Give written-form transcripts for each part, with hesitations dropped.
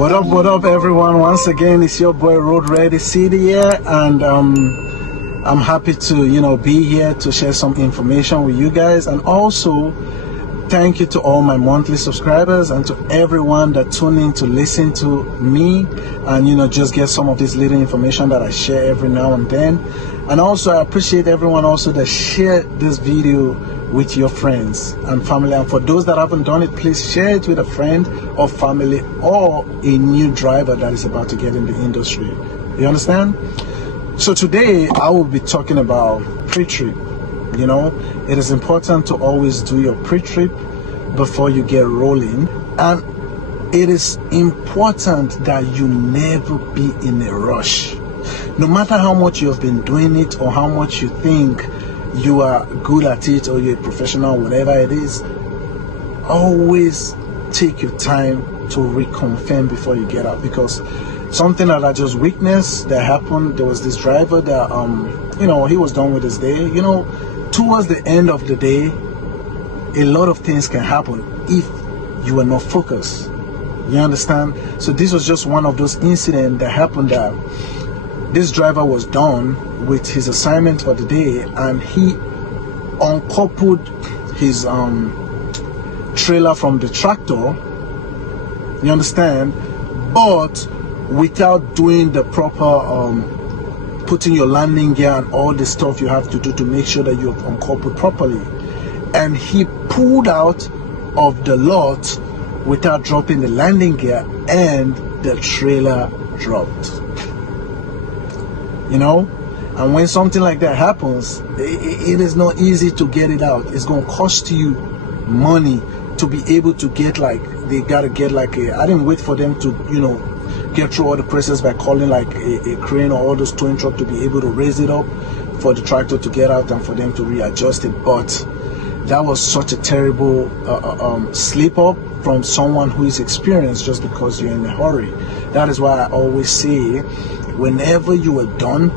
What up, everyone? Once again, it's your boy Road Ready City here, and I'm happy to, be here to share some information with you guys, and also thank you to all my monthly subscribers and to everyone that tune in to listen to me and, just get some of this little information that I share every now and then. And also, I appreciate everyone also that share this video with your friends and family. And for those that haven't done it, please share it with a friend or family or a new driver that is about to get in the industry. You understand? So today I will be talking about pre-trip. It is important to always do your pre-trip before you get rolling, and it is important that you never be in a rush. No matter how much you have been doing it or how much you think you are good at it or you're a professional, whatever it is, always take your time to reconfirm before you get out. Because something that I just witnessed that happened, there was this driver that he was done with his day. Towards the end of the day, a lot of things can happen if you are not focused. You understand? So this was just one of those incidents that happened, that this driver was done with his assignment for the day and he uncoupled his trailer from the tractor. You understand? But without doing the proper putting your landing gear and all the stuff you have to do to make sure that you have uncoupled properly. And he pulled out of the lot without dropping the landing gear, and the trailer dropped. And when something like that happens, it is not easy to get it out. It's going to cost you money to be able to get, they got to get I didn't wait for them to, get through all the process by calling a crane or all those towing truck to be able to raise it up for the tractor to get out and for them to readjust it. But that was such a terrible slip up from someone who is experienced just because you're in a hurry. That is why I always say, whenever you are done,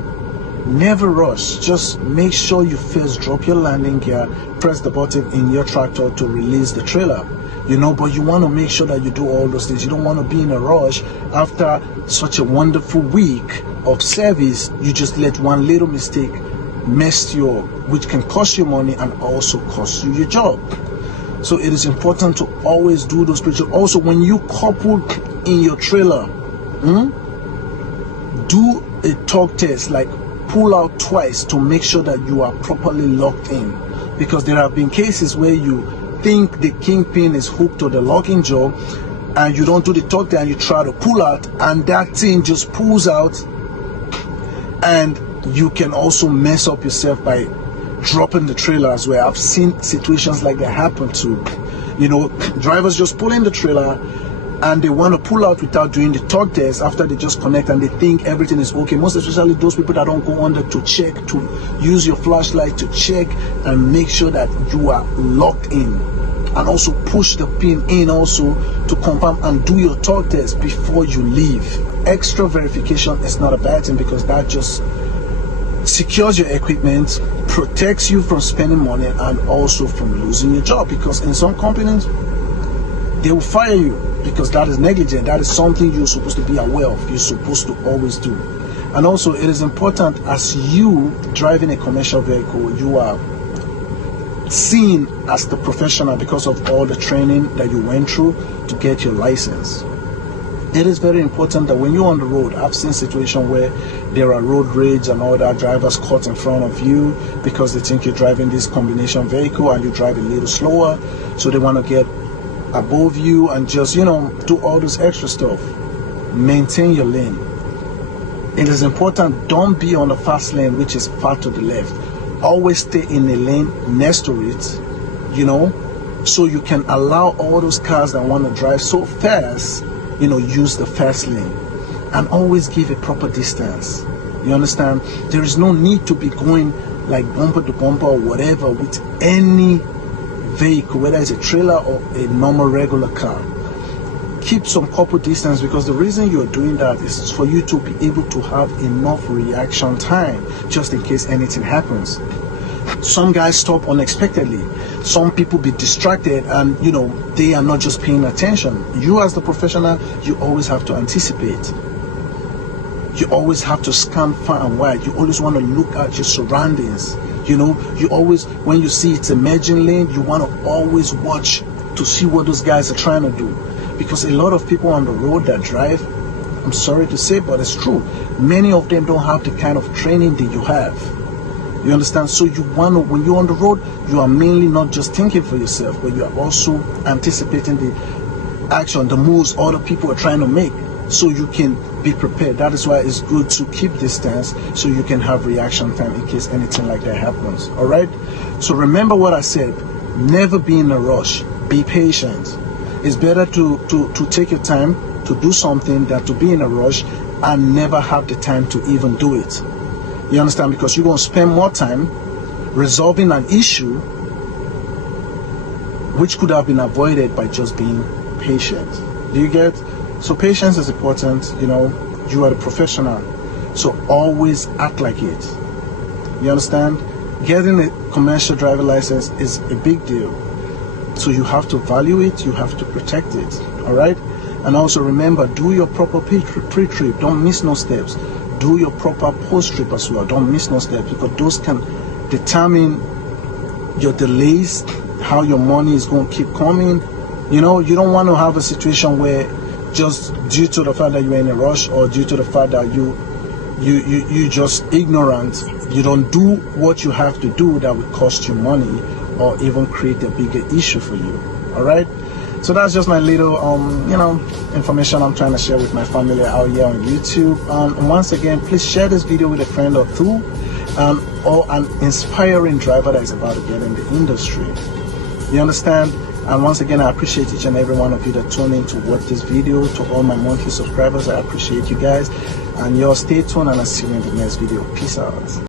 never rush. Just make sure you first drop your landing gear, press the button in your tractor to release the trailer. But you want to make sure that you do all those things. You don't want to be in a rush after such a wonderful week of service. You just let one little mistake mess you up, which can cost you money and also cost you your job. So it is important to always do those pre-trip. Also, when you couple in your trailer, do a torque test, pull out twice to make sure that you are properly locked in. Because there have been cases where you think the kingpin is hooked to the locking jaw and you don't do the torque test and you try to pull out and that thing just pulls out, and you can also mess up yourself by dropping the trailer as well. I've seen situations like that happen too. Drivers just pull in the trailer and they want to pull out without doing the torque test after they just connect, and they think everything is okay. Most especially those people that don't go under to check, to use your flashlight to check and make sure that you are locked in, and also push the pin in also to confirm and do your torque test before you leave. Extra verification is not a bad thing, because that just secures your equipment, protects you from spending money, and also from losing your job. Because in some companies, they will fire you because that is negligent. That is something you're supposed to be aware of. You're supposed to always do. And also, it is important, as you driving a commercial vehicle, you are seen as the professional because of all the training that you went through to get your license. It is very important that when you're on the road, I've seen situations where there are road rage and all that, drivers caught in front of you because they think you're driving this combination vehicle and you drive a little slower, so they want to get above you and just do all this extra stuff. Maintain your lane. It is important, don't be on the fast lane which is far to the left. Always stay in a lane next to it, so you can allow all those cars that want to drive so fast, use the fast lane. And always give a proper distance. You understand? There is no need to be going bumper to bumper or whatever with any vehicle, whether it's a trailer or a normal regular car. Keep some couple distance, because the reason you're doing that is for you to be able to have enough reaction time just in case anything happens. Some guys stop unexpectedly. Some people be distracted, and they are not just paying attention. You as the professional, you always have to anticipate. You always have to scan far and wide. You always want to look at your surroundings. You always, when you see it's a merging lane, you want to always watch to see what those guys are trying to do. Because a lot of people on the road that drive, I'm sorry to say, but it's true, many of them don't have the kind of training that you have. You understand? So you want to, when you're on the road, you are mainly not just thinking for yourself, but you are also anticipating the action, the moves other people are trying to make, so you can be prepared. That is why it's good to keep distance, so you can have reaction time in case anything like that happens. All right? So remember what I said. Never be in a rush. Be patient. It's better to take your time to do something than to be in a rush and never have the time to even do it. You understand? Because you're going to spend more time resolving an issue which could have been avoided by just being patient. Do you get? So patience is important. You are a professional, so always act like it. You understand? Getting a commercial driver license is a big deal, so you have to value it, you have to protect it. All right? And also remember, do your proper pre-trip. Don't miss no steps. Do your proper post-trip as well. Don't miss no steps, because those can determine your delays, how your money is going to keep coming. You don't want to have a situation where, just due to the fact that you're in a rush, or due to the fact that you just ignorant, you don't do what you have to do, that will cost you money or even create a bigger issue for you. All right? So that's just my little information I'm trying to share with my family out here on YouTube. And once again, please share this video with a friend or two, or an inspiring driver that is about to get in the industry. You understand? And once again, I appreciate each and every one of you that tune in to watch this video. To all my monthly subscribers, I appreciate you guys. And y'all stay tuned, and I'll see you in the next video. Peace out.